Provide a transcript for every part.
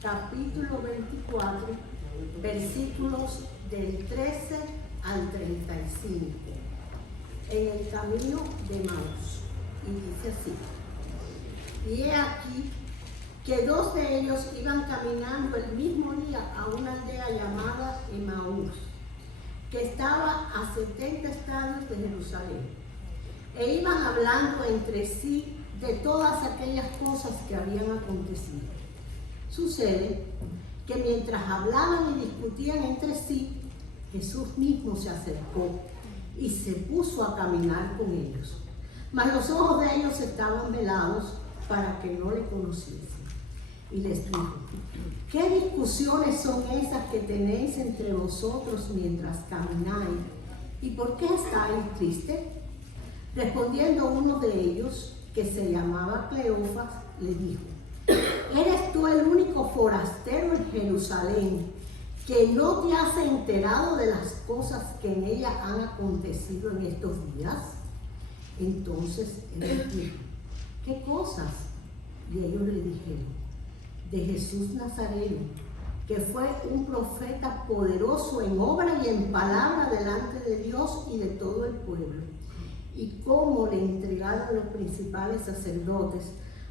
Capítulo 24, versículos del 13 al 35, en el camino de Emaús. Y dice así: y he aquí que dos de ellos iban caminando el mismo día a una aldea llamada Emaús, que estaba a 70 estadios de Jerusalén, e iban hablando entre sí de todas aquellas cosas que habían acontecido. Sucede que mientras hablaban y discutían entre sí, Jesús mismo se acercó y se puso a caminar con ellos. Mas los ojos de ellos estaban velados para que no le conociesen. Y les dijo: ¿qué discusiones son esas que tenéis entre vosotros mientras camináis? ¿Y por qué estáis tristes? Respondiendo uno de ellos, que se llamaba Cleofas, le dijo: ¿eres tú el único forastero en Jerusalén que no te has enterado de las cosas que en ella han acontecido en estos días? Entonces él les dijo: ¿qué cosas? Y ellos le dijeron: de Jesús Nazareno, que fue un profeta poderoso en obra y en palabra delante de Dios y de todo el pueblo, y cómo le entregaron los principales sacerdotes,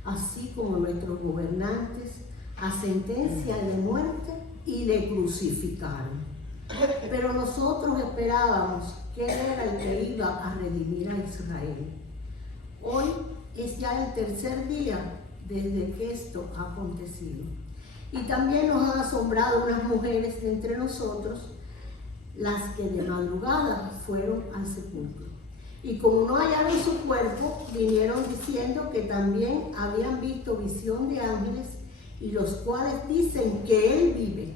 así como nuestros gobernantes, a sentencia de muerte, y le crucificaron. Pero nosotros esperábamos que él era el que iba a redimir a Israel. Hoy es ya el tercer día desde que esto ha acontecido. Y también nos han asombrado unas mujeres de entre nosotros, las que de madrugada fueron al sepulcro. Y como no hallaron su cuerpo, vinieron diciendo que también habían visto visión de ángeles, y los cuales dicen que él vive.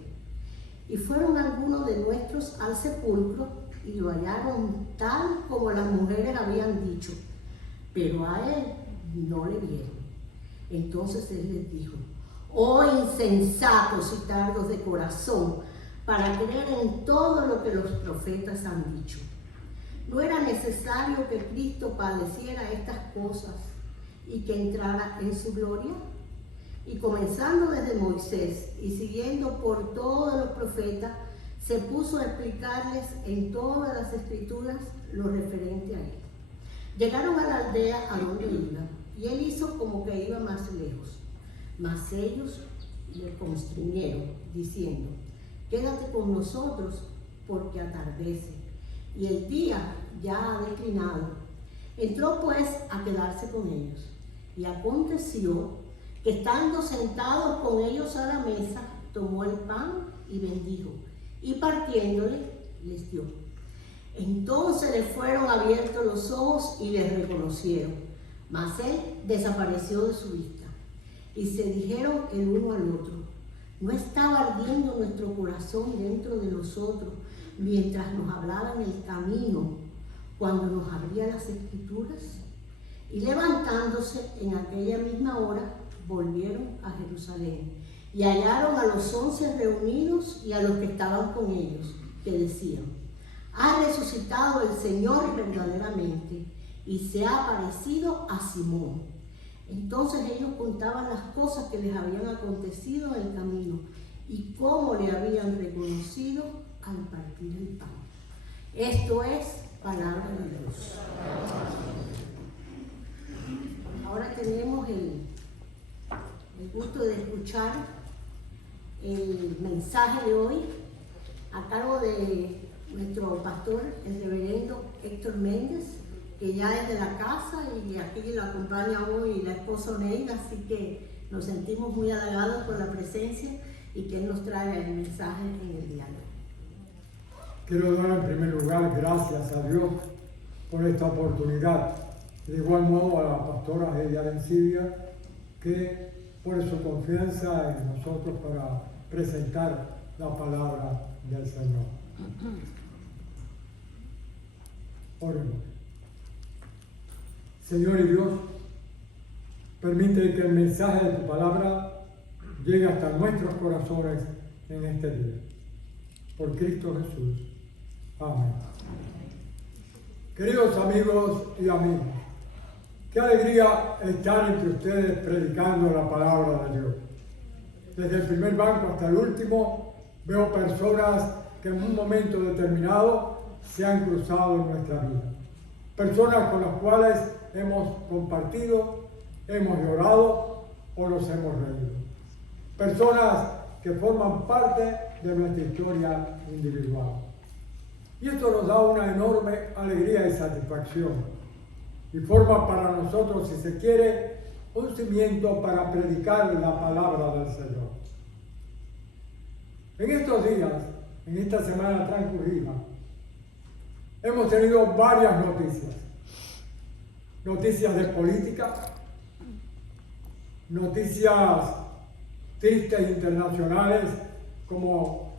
Y fueron algunos de nuestros al sepulcro, y lo hallaron tal como las mujeres habían dicho, pero a él no le vieron. Entonces él les dijo: oh insensatos y tardos de corazón, para creer en todo lo que los profetas han dicho. ¿No era necesario que Cristo padeciera estas cosas y que entrara en su gloria? Y comenzando desde Moisés y siguiendo por todos los profetas, se puso a explicarles en todas las escrituras lo referente a él. Llegaron a la aldea a donde iba, y él hizo como que iba más lejos. Mas ellos le constriñeron, diciendo: quédate con nosotros, porque atardece, y el día ya ha declinado. Entró pues a quedarse con ellos. Y aconteció que, estando sentados con ellos a la mesa, tomó el pan y bendijo, y partiéndole les dio. Entonces les fueron abiertos los ojos y les reconocieron, mas él desapareció de su vista. Y se dijeron el uno al otro: ¿no estaba ardiendo nuestro corazón dentro de nosotros mientras nos hablaba en el camino, cuando nos abría las escrituras? Y levantándose en aquella misma hora, volvieron a Jerusalén, y hallaron a los 11 reunidos y a los que estaban con ellos, que decían: ha resucitado el Señor verdaderamente, y se ha aparecido a Simón. Entonces ellos contaban las cosas que les habían acontecido en el camino, y cómo le habían reconocido al partir el pan. Esto es palabra de Dios. Ahora tenemos el gusto de escuchar el mensaje de hoy a cargo de nuestro pastor, el reverendo Héctor Méndez, que ya es de la casa, y aquí lo acompaña hoy la esposa Oneida, así que nos sentimos muy halagados por la presencia y que él nos trae el mensaje en el día de hoy. Quiero dar en primer lugar gracias a Dios por esta oportunidad. De igual modo a la pastora Elia Arencibia, que pone su confianza en nosotros para presentar la palabra del Señor. Oremos. Señor y Dios, permite que el mensaje de tu palabra llegue hasta nuestros corazones en este día. Por Cristo Jesús. Amén. Queridos amigos y amigas, qué alegría estar entre ustedes predicando la palabra de Dios. Desde el primer banco hasta el último, veo personas que en un momento determinado se han cruzado en nuestra vida. Personas con las cuales hemos compartido, hemos llorado o nos hemos reído. Personas que forman parte de nuestra historia individual. Y esto nos da una enorme alegría y satisfacción. Y forma para nosotros, si se quiere, un cimiento para predicar la palabra del Señor. En estos días, en esta semana transcurrida, hemos tenido varias noticias. Noticias de política, noticias tristes internacionales como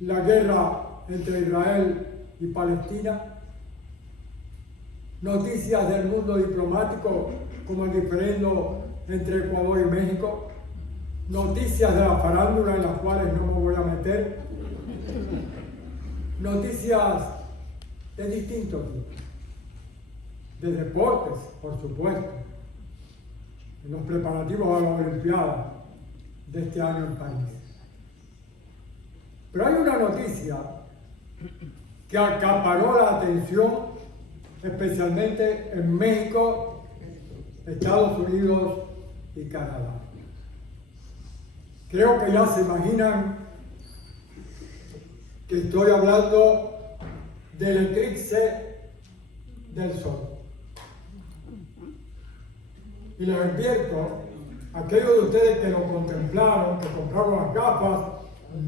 la guerra entre Israel y Palestina, noticias del mundo diplomático como el diferendo entre Ecuador y México, noticias de la farándula en las cuales no me voy a meter, noticias de distintos tipos, de deportes, por supuesto, en los preparativos a la Olimpiada de este año en París. Pero hay una noticia que acaparó la atención, especialmente en México, Estados Unidos y Canadá. Creo que ya se imaginan que estoy hablando del eclipse del Sol. Y les advierto, aquellos de ustedes que lo contemplaron, que compraron las gafas,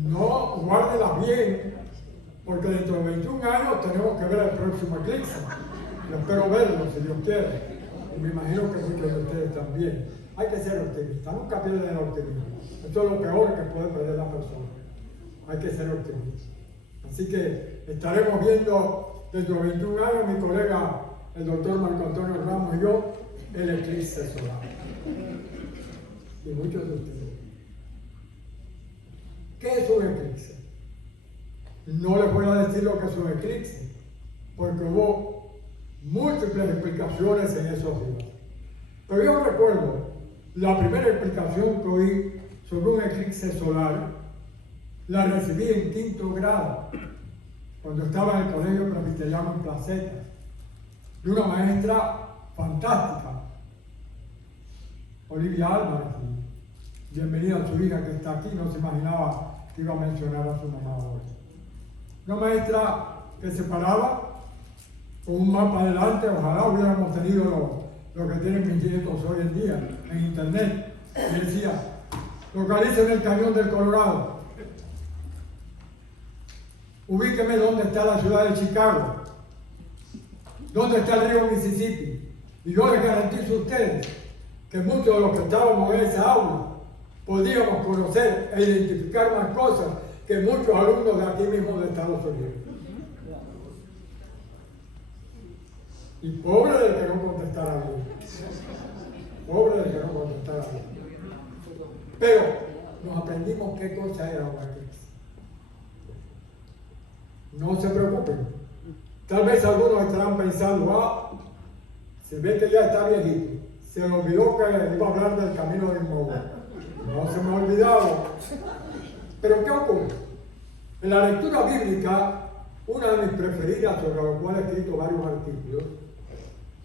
no, guárdenlas bien, porque dentro de 21 años tenemos que ver el próximo eclipse. Yo espero verlo, si Dios quiere. Y me imagino que muchos de ustedes también. Hay que ser optimistas, nunca pierden el optimismo. Esto es lo peor que puede perder la persona. Hay que ser optimistas. Así que estaremos viendo dentro de 21 años, mi colega, el doctor Marco Antonio Ramos y yo, el eclipse solar. Y muchos de ustedes. ¿Qué es un eclipse? No les voy a decir lo que es un eclipse, porque hubo múltiples explicaciones en esos días. Pero yo recuerdo la primera explicación que oí sobre un eclipse solar, la recibí en 5º grado, cuando estaba en el colegio presbiteriano en Placeta, de una maestra fantástica, Olivia Álvarez. Bienvenida a su hija que está aquí, no se imaginaba que iba a mencionar a su mamá hoy. Una maestra que se paraba con un mapa adelante, ojalá hubiéramos tenido lo que tienen mis nietos hoy en día en internet, y decía, localicen el cañón del Colorado, ubíqueme dónde está la ciudad de Chicago, dónde está el río Mississippi, y yo les garantizo a ustedes que muchos de los que estábamos en esa aula podíamos conocer e identificar más cosas que muchos alumnos de aquí mismo de Estados Unidos. Y pobre del que no contestara bien. Pobre del que no contestara bien. Pero nos aprendimos qué cosa era una eclipse. No se preocupen. Tal vez algunos estarán pensando, se ve que ya está viejito. Se me olvidó que iba a hablar del camino de Maús. No se me ha olvidado. Pero ¿qué ocurre? En la lectura bíblica, una de mis preferidas, sobre la cual he escrito varios artículos,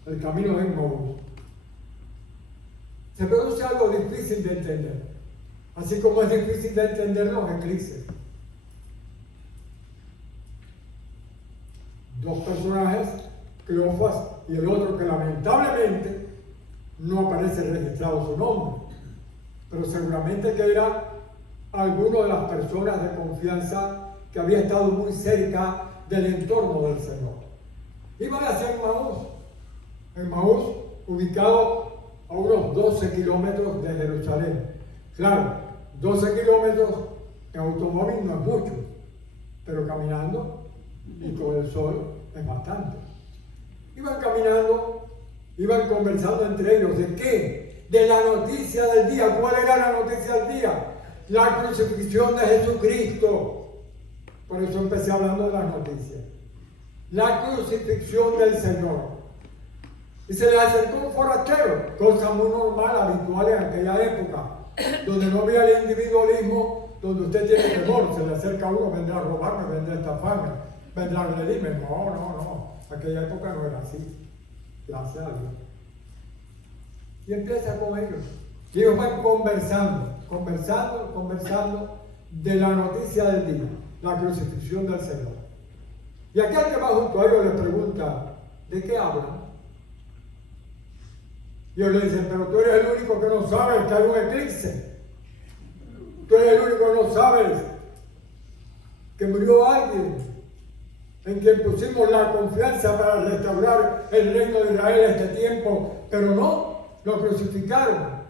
el camino de Maús, se produce algo difícil de entender, así como es difícil de entender los eclipses. Dos personajes, Cleofas y el otro que lamentablemente no aparece registrado su nombre, pero seguramente que era alguno de las personas de confianza que había estado muy cerca del entorno del Señor. Iban hacia Emmaús, ubicado a unos 12 kilómetros de Jerusalén. Claro, 12 kilómetros en automóvil no es mucho, pero caminando y con el sol es bastante. Iban caminando, iban conversando entre ellos. ¿De qué? De la noticia del día. ¿Cuál era la noticia del día? La crucifixión de Jesucristo. Por eso empecé hablando de las noticias. La crucifixión del Señor. Y se le acercó un forastero, cosa muy normal, habitual en aquella época, donde no había el individualismo, donde usted tiene temor, se le acerca a uno, vendrá a robarme, vendrá a estafarme, vendrá a agredirme. No, aquella época no era así, gracias a Dios. Y empieza con ellos. Y ellos van conversando de la noticia del día, la crucifixión del Señor. Y aquel que va junto a ellos les pregunta, ¿de qué hablan? Y ellos le dicen, pero tú eres el único que no sabes que hay un eclipse. Tú eres el único que no sabes que murió alguien en quien pusimos la confianza para restaurar el reino de Israel en este tiempo, pero no, lo crucificaron.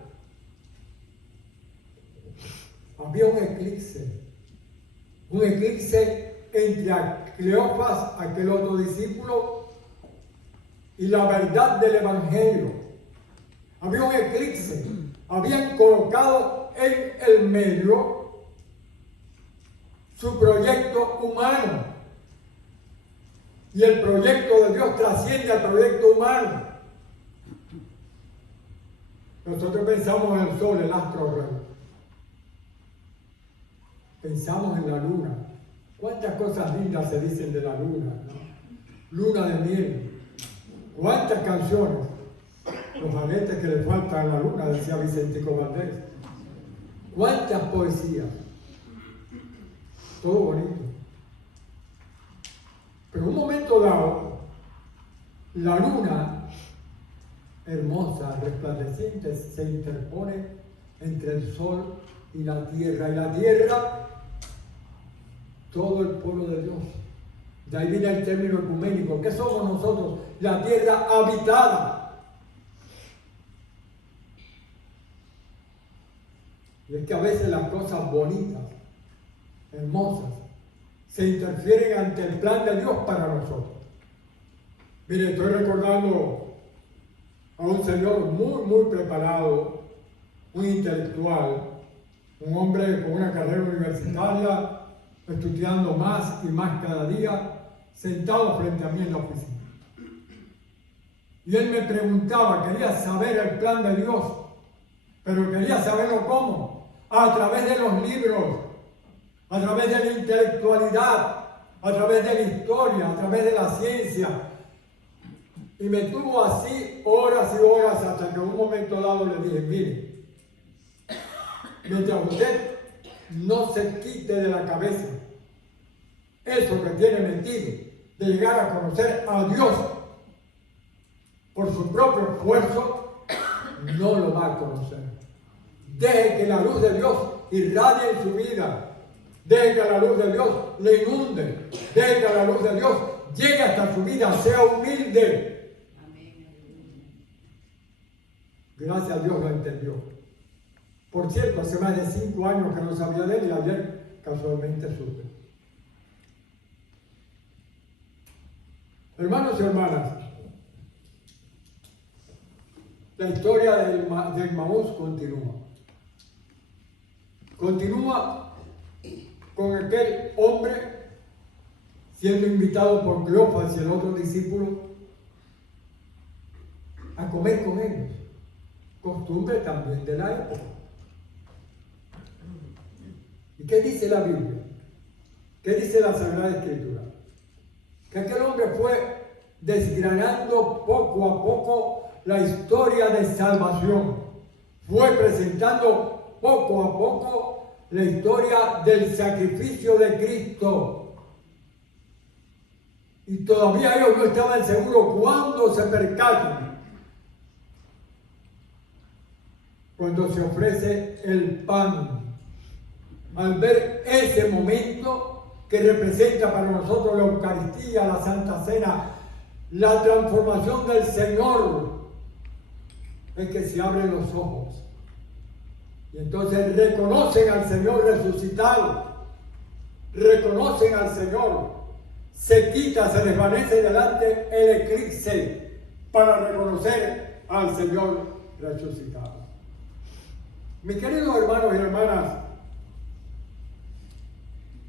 Había un eclipse entre Cleofas, aquel otro discípulo, y la verdad del Evangelio. Había un eclipse, habían colocado en el medio su proyecto humano. Y el proyecto de Dios trasciende al proyecto humano. Nosotros pensamos en el sol, el astro rey. Pensamos en la luna. ¿Cuántas cosas lindas se dicen de la luna, ¿no? Luna de miel. ¿Cuántas canciones? Los aretes que le faltan a la luna, decía Vicentico Valdés. ¿Cuántas poesías? Todo bonito. Pero en un momento dado, la luna, hermosa, resplandeciente, se interpone entre el sol y la tierra. Y la tierra, todo el pueblo de Dios. De ahí viene el término ecuménico. ¿Qué somos nosotros? La tierra habitada. Y es que a veces las cosas bonitas, hermosas, se interfieren ante el plan de Dios para nosotros. Mire, estoy recordando a un señor muy preparado, un intelectual, un hombre con una carrera universitaria, estudiando más y más cada día, sentado frente a mí en la oficina. Y él me preguntaba, quería saber el plan de Dios, pero quería saberlo ¿cómo? A través de los libros, a través de la intelectualidad, a través de la historia, a través de la ciencia. Y me tuvo así horas y horas hasta que en un momento dado le dije, mire, mientras usted no se quite de la cabeza eso que tiene metido de llegar a conocer a Dios por su propio esfuerzo, no lo va a conocer. Deje que la luz de Dios irradie en su vida. Deje que la luz de Dios le inunde. Deje que la luz de Dios llegue hasta su vida. Sea humilde. Gracias a Dios lo entendió. Por cierto, hace más de 5 años que no sabía de él y ayer casualmente supe. Hermanos y hermanas, la historia del Emmaús continúa. Continúa con aquel hombre siendo invitado por Cleofas y el otro discípulo a comer con ellos. Costumbre también de la época. ¿Y qué dice la Biblia? ¿Qué dice la Sagrada Escritura? Que aquel hombre fue desgranando poco a poco la historia de salvación. Fue presentando poco a poco la historia del sacrificio de Cristo. Y todavía ellos no estaban seguros cuándo se percatan. Cuando se ofrece el pan. Al ver ese momento que representa para nosotros la Eucaristía, la Santa Cena, La transformación del Señor es que se abren los ojos. Y entonces reconocen al Señor resucitado. Reconocen al Señor. Se quita, se desvanece delante el eclipse para reconocer al Señor resucitado. Mis queridos hermanos y hermanas,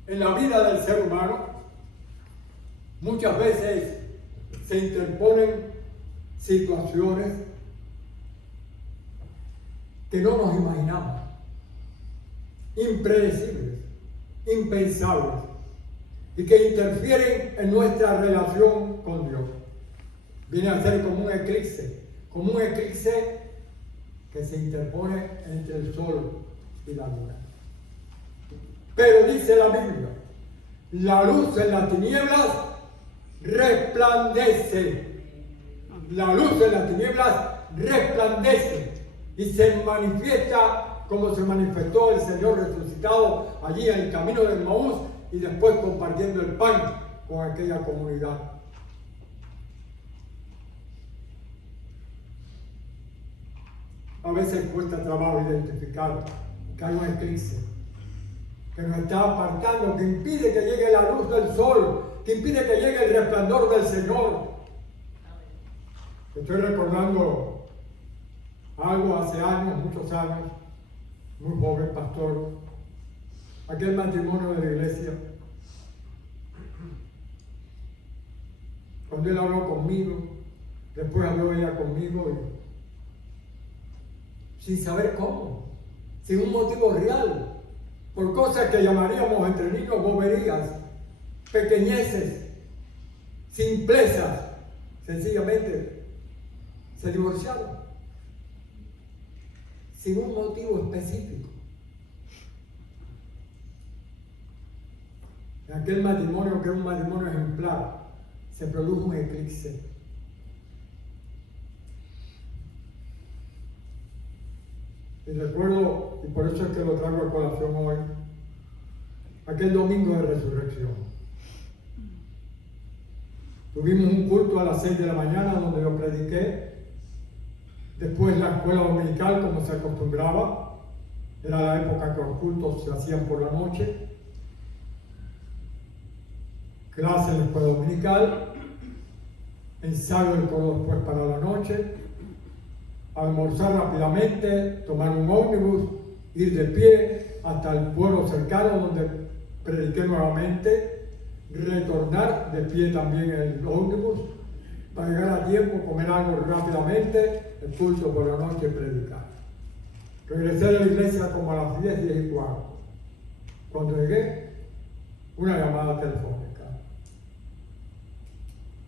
en la vida del ser humano muchas veces se interponen situaciones que no nos imaginamos, impredecibles, impensables, y que interfieren en nuestra relación con Dios. Viene a ser como un eclipse que se interpone entre el sol y la luna. Pero dice la Biblia, la luz en las tinieblas resplandece. La luz en las tinieblas resplandece y se manifiesta como se manifestó el Señor resucitado allí en el camino de Maús y después compartiendo el pan con aquella comunidad. A veces cuesta trabajo identificar que hay un eclipse que nos está apartando, que impide que llegue la luz del sol, que impide que llegue el resplandor del Señor. Estoy recordando algo hace años, muchos años, muy joven pastor, aquel matrimonio de la iglesia, cuando él habló conmigo, después habló ella conmigo, y sin saber cómo, sin un motivo real, por cosas que llamaríamos entre niños boberías, pequeñeces, simplezas, sencillamente se divorciaron, sin un motivo específico. En aquel matrimonio, que era un matrimonio ejemplar, se produjo un eclipse. Y recuerdo, y por eso es que lo traigo a colación hoy, aquel domingo de resurrección. Tuvimos un culto a las 6 de la mañana donde lo prediqué. Después la escuela dominical, como se acostumbraba. Era la época que los cultos se hacían por la noche. Clase en la escuela dominical. Ensayo del coro después para la noche. Almorzar rápidamente, tomar un ómnibus, ir de pie hasta el pueblo cercano donde prediqué nuevamente, retornar de pie también en el ómnibus para llegar a tiempo, comer algo rápidamente, el culto por la noche y predicar. Regresé de la iglesia como a las 10:15. Cuando llegué, una llamada telefónica.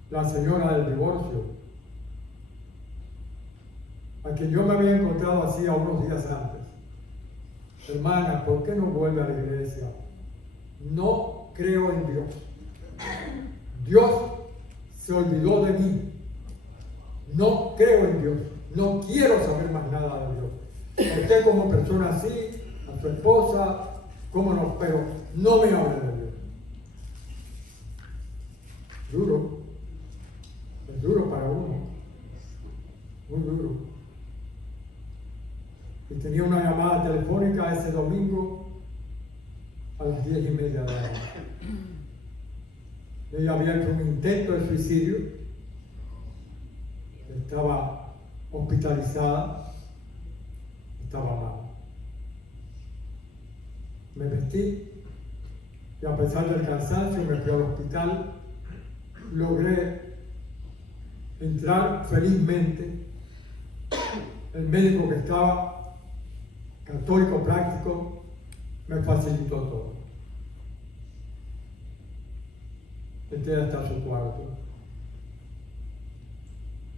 La señora del divorcio, a quien yo me había encontrado hacía unos días antes. Hermana, ¿por qué no vuelve a la iglesia? No creo en Dios. Dios se olvidó de mí. No creo en Dios. No quiero saber más nada de Dios. A usted como persona así, a su esposa, cómo no, pero no me hable de Dios. Duro. Es duro para uno. Muy duro. Y tenía una llamada telefónica ese domingo a las 10:30 de la noche. Ella había hecho un intento de suicidio, estaba hospitalizada, estaba mal. Me vestí y a pesar del cansancio me fui al hospital, logré entrar felizmente. El médico que estaba, católico práctico, me facilitó todo. Entré hasta su cuarto.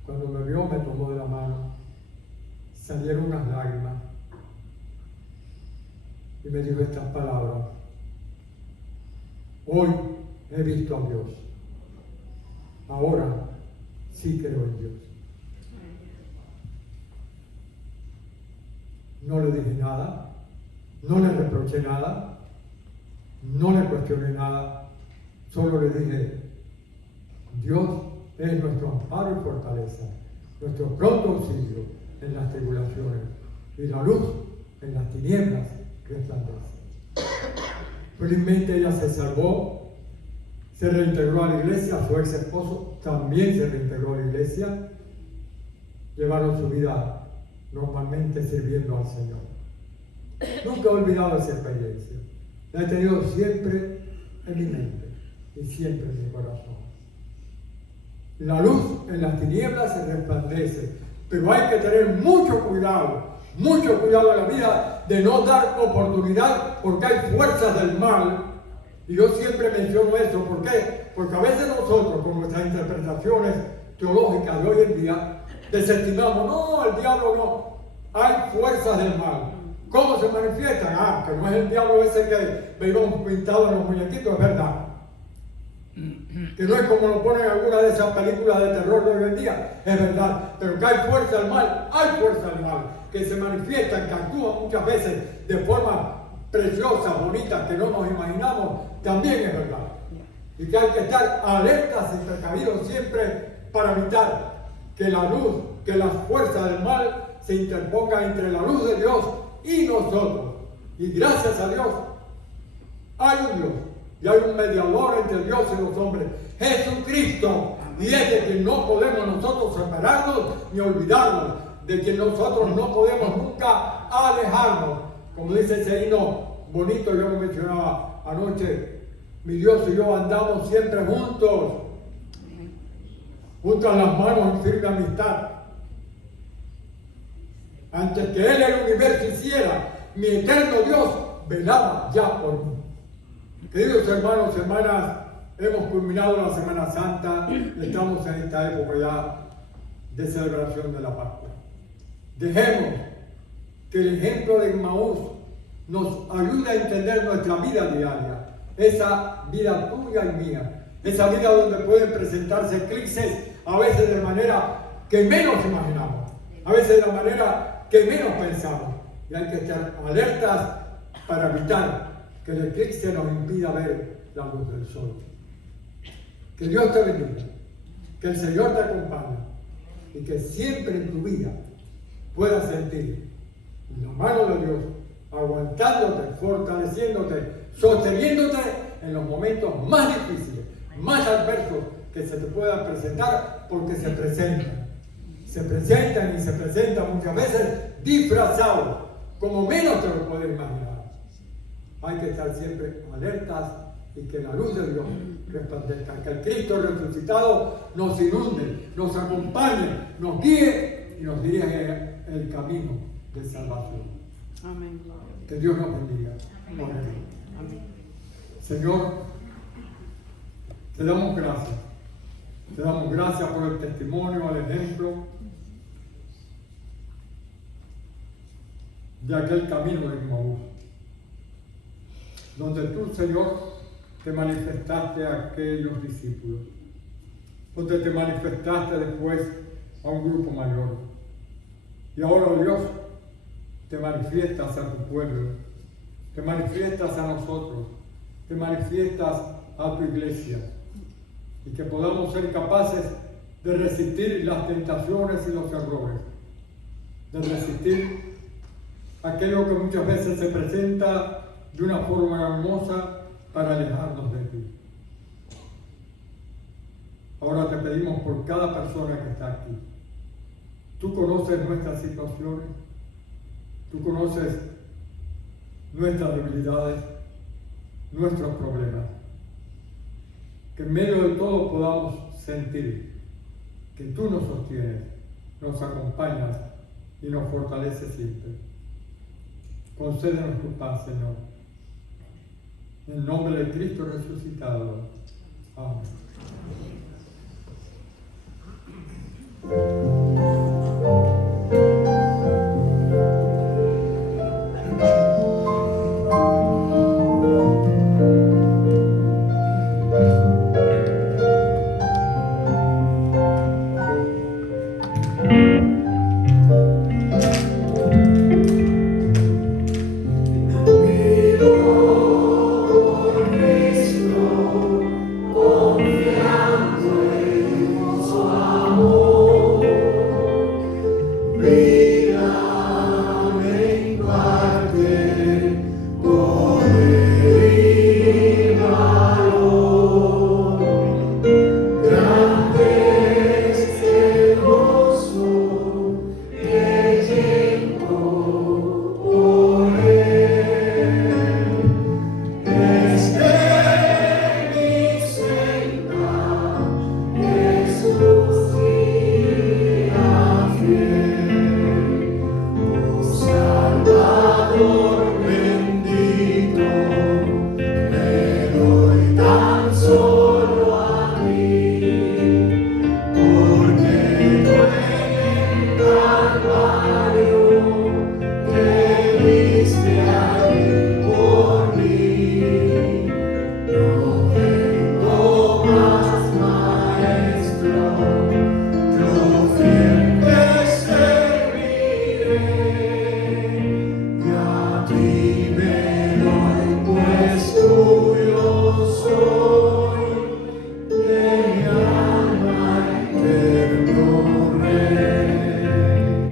Cuando me vio, me tomó de la mano, salieron unas lágrimas y me dijo estas palabras: hoy he visto a Dios, ahora sí creo en Dios. No le dije nada, no le reproché nada, no le cuestioné nada, solo le dije: Dios es nuestro amparo y fortaleza, nuestro pronto auxilio en las tribulaciones, y la luz en las tinieblas resplandece. Felizmente ella se salvó, se reintegró a la iglesia, su ex esposo también se reintegró a la iglesia, llevaron su vida normalmente sirviendo al Señor. Nunca he olvidado esa experiencia, la he tenido siempre en mi mente y siempre en mi corazón. La luz en las tinieblas se resplandece, pero hay que tener mucho cuidado en la vida de no dar oportunidad, porque hay fuerzas del mal. Y yo siempre menciono eso. ¿Por qué? Porque a veces nosotros, con nuestras interpretaciones teológicas de hoy en día, desestimamos, no, el diablo no. Hay fuerzas del mal. ¿Cómo se manifiestan? Que no es el diablo ese que veíamos pintado en los muñequitos, es verdad. Que no es como lo ponen en alguna de esas películas de terror de hoy en día, es verdad. Pero que hay fuerza del mal, hay fuerza del mal, que se manifiestan, que actúan muchas veces de forma preciosa, bonita, que no nos imaginamos, también es verdad. Y que hay que estar alertas y precavidos siempre para evitar que la luz, que las fuerzas del mal se interpongan entre la luz de Dios y nosotros. Y gracias a Dios hay un Dios y hay un mediador entre Dios y los hombres, Jesucristo. Y es de quien no podemos nosotros separarnos ni olvidarnos, de quien nosotros no podemos nunca alejarnos. Como dice ese himno bonito, yo lo mencionaba anoche, mi Dios y yo andamos siempre juntos, juntas las manos en firme amistad. Antes que Él el universo hiciera, mi eterno Dios velaba ya por mí. Queridos hermanos y hermanas, hemos culminado la Semana Santa y estamos en esta época ya de celebración de la Pascua. Dejemos que el ejemplo de Emmaús nos ayude a entender nuestra vida diaria, esa vida tuya y mía, esa vida donde pueden presentarse eclipses a veces de manera que menos imaginamos, a veces de la manera que menos pensamos, y hay que estar alertas para evitar que el eclipse nos impida ver la luz del sol. Que Dios te bendiga, que el Señor te acompañe y que siempre en tu vida puedas sentir la mano de Dios aguantándote, fortaleciéndote, sosteniéndote en los momentos más difíciles, más adversos que se te puedan presentar, porque se presentan y se presentan muchas veces disfrazados, como menos te lo puedes imaginar. Hay que estar siempre alertas y que la luz de Dios resplandezca, que el Cristo resucitado nos inunde, nos acompañe, nos guíe y nos dirija el camino de salvación. Amén. Que Dios nos bendiga. Amén. Amén. Señor, te damos gracias. Te damos gracias por el testimonio, el ejemplo de aquel camino de Emmaús, donde tú, Señor, te manifestaste a aquellos discípulos, donde te manifestaste después a un grupo mayor. Y ahora, Dios, te manifiestas a tu pueblo, te manifiestas a nosotros, te manifiestas a tu iglesia, y que podamos ser capaces de resistir las tentaciones y los errores, de resistir aquello que muchas veces se presenta de una forma hermosa para alejarnos de ti. Ahora te pedimos por cada persona que está aquí. Tú conoces nuestras situaciones, tú conoces nuestras debilidades, nuestros problemas. Que en medio de todo podamos sentir que tú nos sostienes, nos acompañas y nos fortaleces siempre. Concédenos tu paz, Señor. En nombre de Cristo resucitado. Amén.